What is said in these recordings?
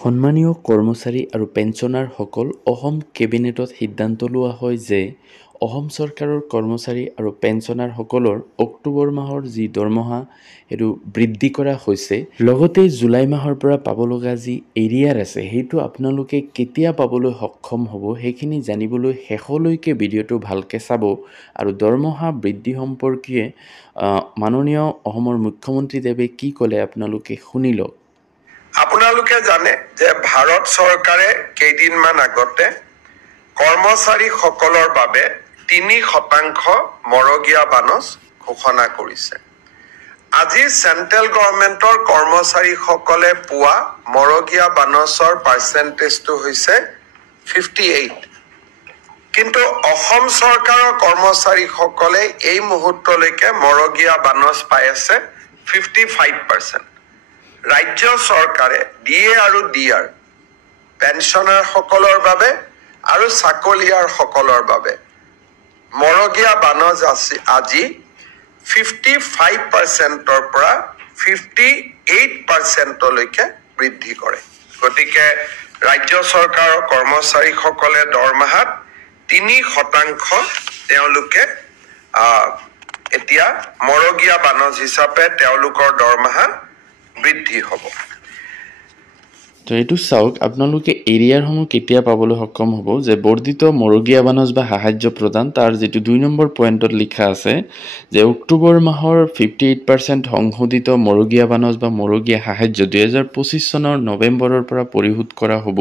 সন্মানীয় কৰ্মচাৰী আৰু পেঞ্চনাৰসকল, অসম কেবিনেটত সিদ্ধান্ত লোৱা হয় যে অসম চৰকাৰৰ কৰ্মচাৰী আৰু পেঞ্চনাৰসকলৰ অক্টোবৰ মাহৰ যি দৰমহা সেইটো বৃদ্ধি কৰা হৈছে। লগতে জুলাই মাহৰ পৰা পাব লগা যি এৰিয়াৰ আছে সেইটো আপোনালোকে কেতিয়া পাবলৈ সক্ষম হ'ব সেইখিনি জানিবলৈ শেষলৈকে ভিডিঅ'টো ভালকৈ চাব আৰু দৰমহা বৃদ্ধি সম্পৰ্কীয় মাননীয় অসমৰ মুখ্যমন্ত্ৰীদেৱে কি ক'লে আপোনালোকে শুনি লওক। আপোনালোকে জানে যে ভাৰত চৰকাৰে কেইদিনমান আগতে কৰ্মচাৰীসকলৰ বাবে 3% মৰগীয়া বানচ ঘোষণা কৰিছে। আজি চেন্ট্ৰেল গভৰ্ণমেণ্টৰ কৰ্মচাৰীসকলে পোৱা মৰগীয়া বানচৰ পাৰ্চেণ্টেজটো হৈছে 58। কিন্তু অসম চৰকাৰৰ কৰ্মচাৰীসকলে এই মুহূৰ্তলৈকে মৰগীয়া বানচ পাই আছে 55%। ৰাজ্য চৰকাৰে ডিএ আৰু ডিআৰ পেঞ্চনাৰসকলৰ বাবে আৰু চাকৰিয়াৰসকলৰ বাবে মৰগীয়া বানচ আজি 55%ৰ পৰা 58%লৈকে বৃদ্ধি কৰে। গতিকে ৰাজ্য চৰকাৰৰ কৰ্মচাৰীসকলে দৰমহাত 3% তেওঁলোকে এতিয়া মৰগীয়া বানচ হিচাপে তেওঁলোকৰ দৰমহা বৃদ্ধি হ'ব। তো এইটো চাওক, আপোনালোকে এৰিয়াৰসমূহ কেতিয়া পাবলৈ সক্ষম হ'ব যে বৰ্ধিত মৰগীয়া বানচ বা সাহায্য প্ৰদান তাৰ যিটো 2 নম্বৰ পইণ্টত লিখা আছে যে অক্টোবৰ মাহৰ 58% সংশোধিত মৰগীয়া বানচ বা মৰগীয়া সাহায্য 2025 চনৰ নৱেম্বৰৰ পৰা পৰিশোধ কৰা হ'ব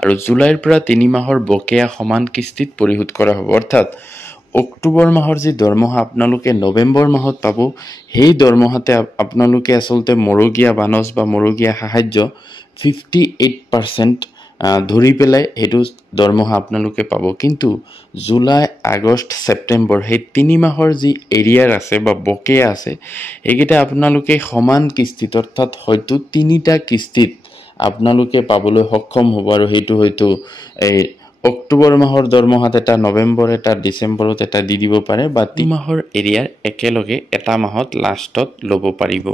আৰু জুলাইৰ পৰা 3 মাহৰ বকেয়া সমান কিস্তিত পৰিশোধ কৰা হ'ব। অৰ্থাৎ অক্টোবৰ মাহৰ যি দৰমহা আপোনালোকে নৱেম্বৰ মাহত পাব, সেই দৰমহাতে আপোনালোকে আচলতে মৰগীয়া বানচ বা মৰগীয়া সাহায্য 58% ধৰি পেলাই সেইটো দৰমহা আপোনালোকে পাব। কিন্তু জুলাই, আগষ্ট, ছেপ্টেম্বৰ সেই 3 মাহৰ যি এৰিয়াৰ আছে বা বকেয়া আছে এইকেইটা আপোনালোকে সমান কিস্তিত অৰ্থাৎ হয়তো 3টা কিস্তিত আপোনালোকে পাবলৈ সক্ষম হ'ব আৰু সেইটো হয়তো এই অক্টোবৰ মাহৰ দৰমহাত এটা, নৱেম্বৰ এটা, ডিচেম্বৰত এটা দি দিব পাৰে বা 3 মাহৰ এৰিয়াৰ একেলগে এটা মাহত লাষ্টত ল'ব পাৰিব।